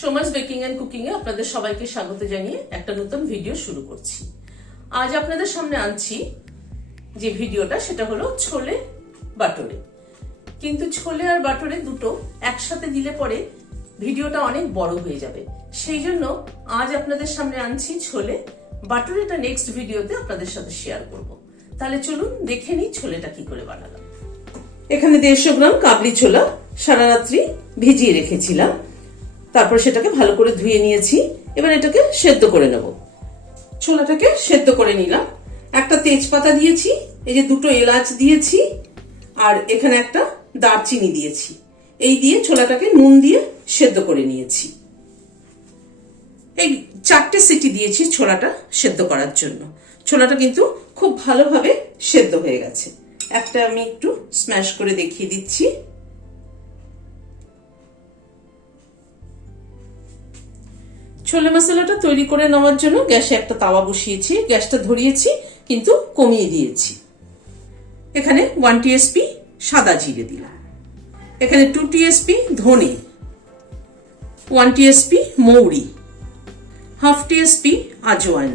Soma's baking and cooking এ আপনাদের সবাইকে স্বাগত জানিয়ে একটা নতুন ভিডিও শুরু করছি। আজ আপনাদের সামনে আনছি যে ভিডিওটা সেটা হলো ছোলে বাটোরে। কিন্তু ছোলে আর বাটোরে দুটো একসাথে দিলে পরে ভিডিওটা অনেক বড় হয়ে যাবে, সেই জন্য আজ আপনাদের সামনে আনছি ছোলে বাটোরেটা নেক্সট ভিডিওতে আপনাদের সাথে শেয়ার করব। তাহলে চলুন দেখে নিই ছোলেটা কি করে বানালাম। এখানে 150 গ্রাম কাবলি ছোলা সারা রাত্রি ভিজিয়ে রেখেছিলাম, তারপর সেটাকে ভালো করে ধুয়ে নিয়েছি। এবার এটাকে সেদ্ধ করে নেব। ছোলাটাকে সেদ্ধ করে নিলাম। একটা তেজপাতা দিয়েছি, এই যে দুটো এলাচ দিয়েছি, আর এখানে একটা দারচিনি দিয়েছি। এই দিয়ে ছোলাটাকে নুন দিয়ে সেদ্ধ করে নিয়েছি। এই 4টে সিটি দিয়েছি ছোলাটা সেদ্ধ করার জন্য। ছোলাটা কিন্তু খুব ভালোভাবে সেদ্ধ হয়ে গেছে। একটা আমি একটু স্ম্যাশ করে দেখিয়ে দিচ্ছি। ছোলে মশলাটা তৈরি করে নেওয়ার জন্য গ্যাসে একটা তাওয়া বসিয়েছি, গ্যাসটা ধরিয়েছি কিন্তু কমিয়ে দিয়েছি। এখানে 1 টিএসপি সাদা জিরে দিলাম, এখানে 2 টিএসপি ধনে, 1 টিএসপি মৌরি, হাফ টিএসপি আজওয়াইন,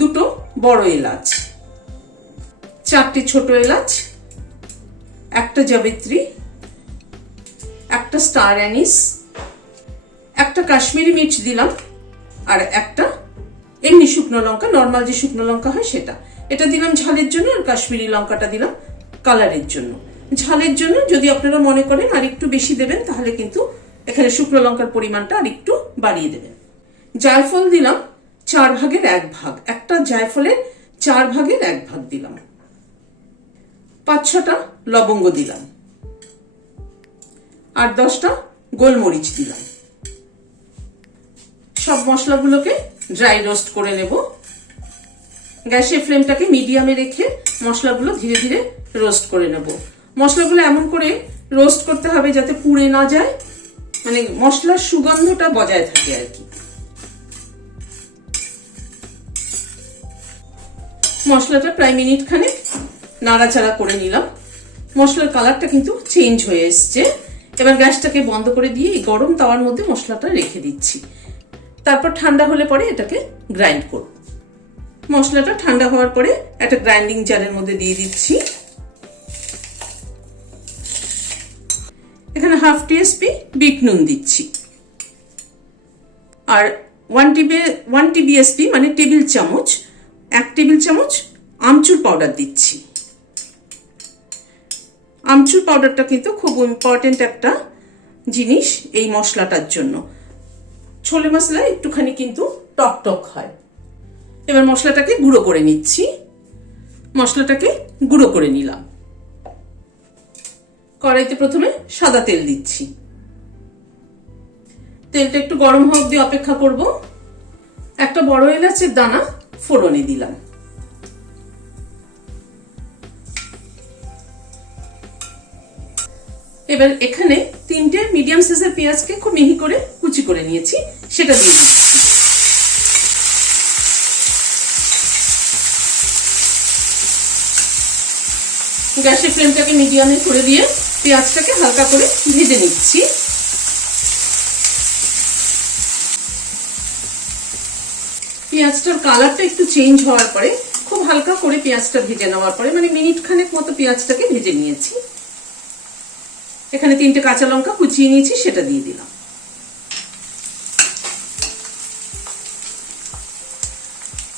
দুটো বড় এলাচ, 4টে ছোট এলাচ, একটা জাবিত্রী, একটা স্টার অ্যানিস, একটা কাশ্মীরি মির্চ দিলাম, আর একটা এমনি শুকনো লঙ্কা, নর্মাল যে শুকনো লঙ্কা হয় সেটা। এটা দিলাম ঝালের জন্য, আর কাশ্মীরি লঙ্কাটা দিলাম কালারের জন্য। ঝালের জন্য যদি আপনারা মনে করেন আর একটু বেশি দেবেন, তাহলে কিন্তু এখানে শুকনো লঙ্কার পরিমাণটা আর একটু বাড়িয়ে দেবেন। জায়ফল দিলাম 4 ভাগের 1 ভাগ, একটা জায়ফলের 4 ভাগের 1 ভাগ দিলাম। 5-6টা লবঙ্গ দিলাম, আর 10টা গোলমরিচ দিলাম। সব মশলাগুলোকে ড্রাই রোস্ট করে নেব। গ্যাসের ফ্লেমটাকে মিডিয়ামে রেখে মশলাগুলো ধীরে ধীরে রোস্ট করে নেব। মশলাগুলো এমন করে রোস্ট করতে হবে যাতে পুড়ে না যায়, মানে মশলার সুগন্ধটা বজায় থাকে আর কি। মশলাটা প্রায় মিনিট খানেক নাড়াচাড়া করে নিলাম। মশলার কালারটা কিন্তু চেঞ্জ হয়ে এসছে। এবার গ্যাসটাকে বন্ধ করে দিয়ে এই গরম তাওয়ার মধ্যে মশলাটা রেখে দিচ্ছি। তারপর ঠান্ডা হলে পরে এটাকে গ্রাইন্ড করব। মশলাটা ঠান্ডা হওয়ার পরে একটা গ্রাইন্ডিং জারের মধ্যে দিয়ে দিচ্ছি। এখানে হাফ টিএসপি বিট নুন দিচ্ছি, আর 1 টিবিএসপি মানে টেবিল চামচ, 1 টেবিল চামচ আমচুর পাউডার দিচ্ছি। আমচুর পাউডারটা কিন্তু খুব ইম্পর্টেন্ট একটা জিনিস এই মশলাটার জন্য। ছোলে মশলা একটুখানি কিন্তু টক টক হয়। এবার মশলাটাকে গুঁড়ো করে নিচ্ছি। মশলাটাকে গুঁড়ো করে নিলাম। কড়াইতে প্রথমে সাদা তেল দিচ্ছি। তেলটা একটু গরম হওয়া অবধি অপেক্ষা করব। একটা বড় এলাচের দানা ফোড়নে দিলাম। এবার এখানে 3টে মিডিয়াম সাইজের পেঁয়াজকে খুব মিহি করে কুচি করে নিয়েছি, সেটা দিয়ে দিচ্ছি। গ্যাসের ফ্লেমটাকে মিডিয়ামে করে দিয়ে পেঁয়াজটাকে হালকা করে ভেজে নিচ্ছি। পেঁয়াজটার কালারটা একটু চেঞ্জ হওয়ার পরে খুব হালকা করে পেঁয়াজটা ভেজে নেওয়ার পরে, মানে মিনিট খানেক মতো পেঁয়াজটাকে ভেজে নিয়েছি। এখানে 3টে কাঁচা লঙ্কা কুচিয়ে নিয়েছি, সেটা দিয়ে দিলাম।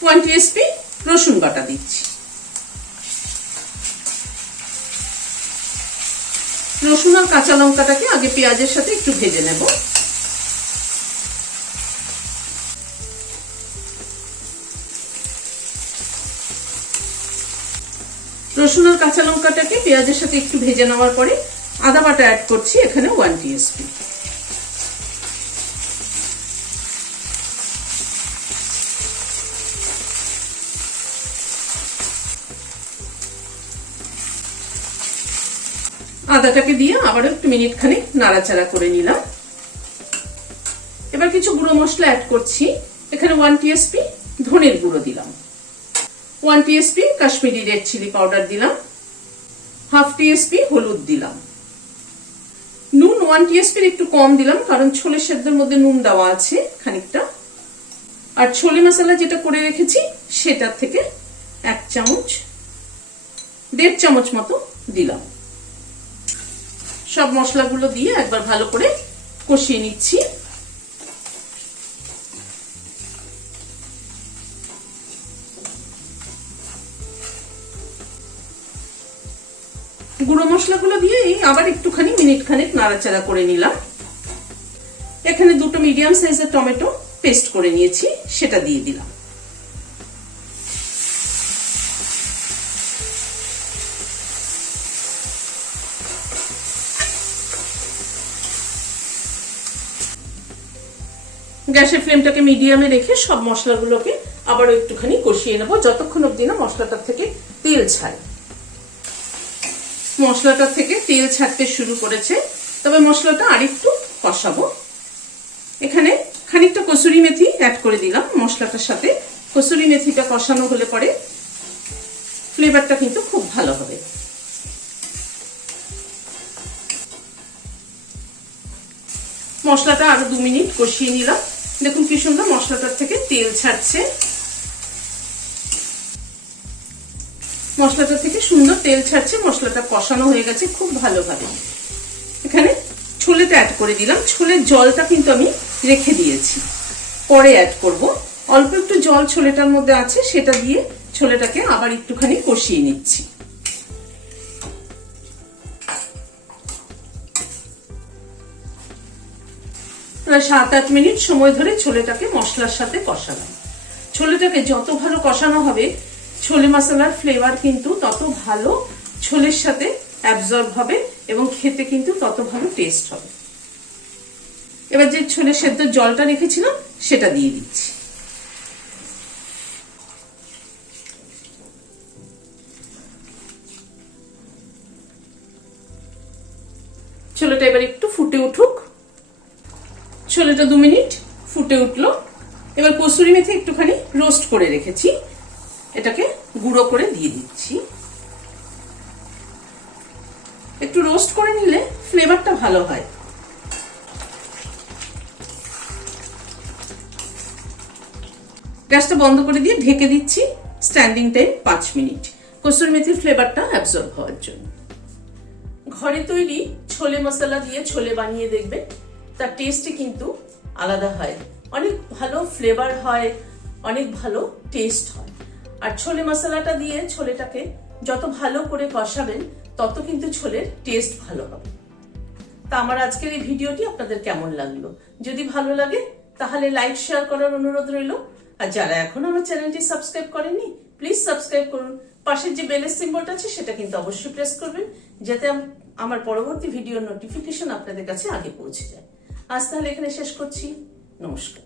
ওয়ান টিএসপি রসুন বাটা দিচ্ছি। রসুন আর কাঁচা লঙ্কাটাকে আগে পেঁয়াজের সাথে একটু ভেজে নেব। রসুন আর কাঁচা লঙ্কাটাকে পেঁয়াজের সাথে একটু ভেজে নেওয়ার পরে আদা বাটা অ্যাড করছি, এখানে 1 টিএসপি। আদাটাকে দিয়ে আবার একটু মিনিট খানিক নাড়াচাড়া করে নিলাম। এবার কিছু গুঁড়ো মশলা অ্যাড করছি। এখানে 1 টিএসপি ধনের গুঁড়ো দিলাম, 1 TSP Kashmiri red chilli powder দিলাম, হাফ টিএসপি হলুদ দিলাম, নুন 1 টিএসপি একটু কম দিলাম, কারণ ছোলে সেদ্ধর মধ্যে নুন দেওয়া আছে খানিকটা। আর ছোলে মশলা যেটা করে রেখেছি সেটার থেকে 1 চামচ 1.5 চামচ মতো দিলাম। সব মশলাগুলো দিয়ে একবার ভালো করে কষিয়ে নিচ্ছি। গুঁড়ো মশলাগুলো দিয়ে আবার একটুখানি মিনিট খানেক নাড়াচাড়া করে নিলাম। এখানে 2টো মিডিয়াম সাইজের টমেটো পেস্ট করে নিয়েছি, সেটা দিয়ে দিলাম। গ্যাসের ফ্লেমটাকে মিডিয়ামে রেখে সব মশলাগুলোকে আবারও একটুখানি কষিয়ে নেব, যতক্ষণ অবধি না মশলাটার থেকে তেল ছাড়ে। মশলাটা থেকে তেল ছাড়তে শুরু করেছে, তবে মশলাটা আরেকটু কষাবো। এখানে খানিকটা কসুরি মেথি অ্যাড করে দিলাম মশলাটার সাথে। কসুরি মেথিটা কষানো হলে পরে ফ্লেভারটা কিন্তু খুব ভালো হবে। মশলাটা আরো 2 মিনিট কষিয়ে নিলাম। দেখুন কি সুন্দর মশলাটার থেকে তেল ছাড়ছে। মশলাটা থেকে সুন্দর তেল ছাড়ছে, মশলাটা কষানো হয়ে গেছে খুব ভালোভাবে। এখানে ছোলেটা অ্যাড করে দিলাম। ছোলের জলটা কিন্তু আমি রেখে দিয়েছি, পরে অ্যাড করব। অল্প একটু জল ছোলেটার মধ্যে আছে, সেটা দিয়ে ছোলেটাকে আবার একটুখানি কষিয়ে নিচ্ছি। প্রায় 7-8 মিনিট সময় ধরে ছোলেটাকে মশলার সাথে কষালাম। ছোলেটাকে যত ভালো কষানো হবে, ছোলে মশলার ফ্লেভার কিন্তু তত ভালো ছোলের সাথে অ্যাবজর্ব হবে এবং খেতে কিন্তু তত ভালো টেস্ট হবে। এবার যে ছোলে সেদ্ধ জলটা রেখেছিলাম সেটা দিয়ে দিচ্ছি। ছোলেটা এবার একটু ফুটে উঠুক। ছোলেটা 2 মিনিট ফুটে উঠলো। এবার কসুরি মেথি একটুখানি রোস্ট করে রেখেছি, এটাকে গুঁড়ো করে দিয়ে দিচ্ছি। একটু রোস্ট করে নিলে ফ্লেভারটা ভালো হয়। গ্যাসটা বন্ধ করে দিয়ে ঢেকে দিচ্ছি স্ট্যান্ডিং টাইম 5 মিনিট, কসুরি মেথির ফ্লেভারটা অ্যাবজর্ব হওয়ার জন্য। ঘরে তৈরি ছোলে মশলা দিয়ে ছোলে বানিয়ে দেখবেন, তার টেস্টই কিন্তু আলাদা হয়, অনেক ভালো ফ্লেভার হয়, অনেক ভালো টেস্ট হয়। আর ছোলে মশলাটা দিয়ে ছোলেটাকে যত ভালো করে কষাবেন তত কিন্তু ছোলের টেস্ট ভালো হবে। তা আমার আজকের এই ভিডিওটি আপনাদের কেমন লাগলো? যদি ভালো লাগে তাহলে লাইক শেয়ার করার অনুরোধ রইল। আর যারা এখনো আমার চ্যানেলটি সাবস্ক্রাইব করেননি প্লিজ সাবস্ক্রাইব করুন। পাশের যে বেলের সিম্বলটা আছে সেটা কিন্তু অবশ্যই প্রেস করবেন, যাতে আমার পরবর্তী ভিডিওর নোটিফিকেশন আপনাদের কাছে আগে পৌঁছে যায়। আজ তাহলে এখানে শেষ করছি। নমস্কার।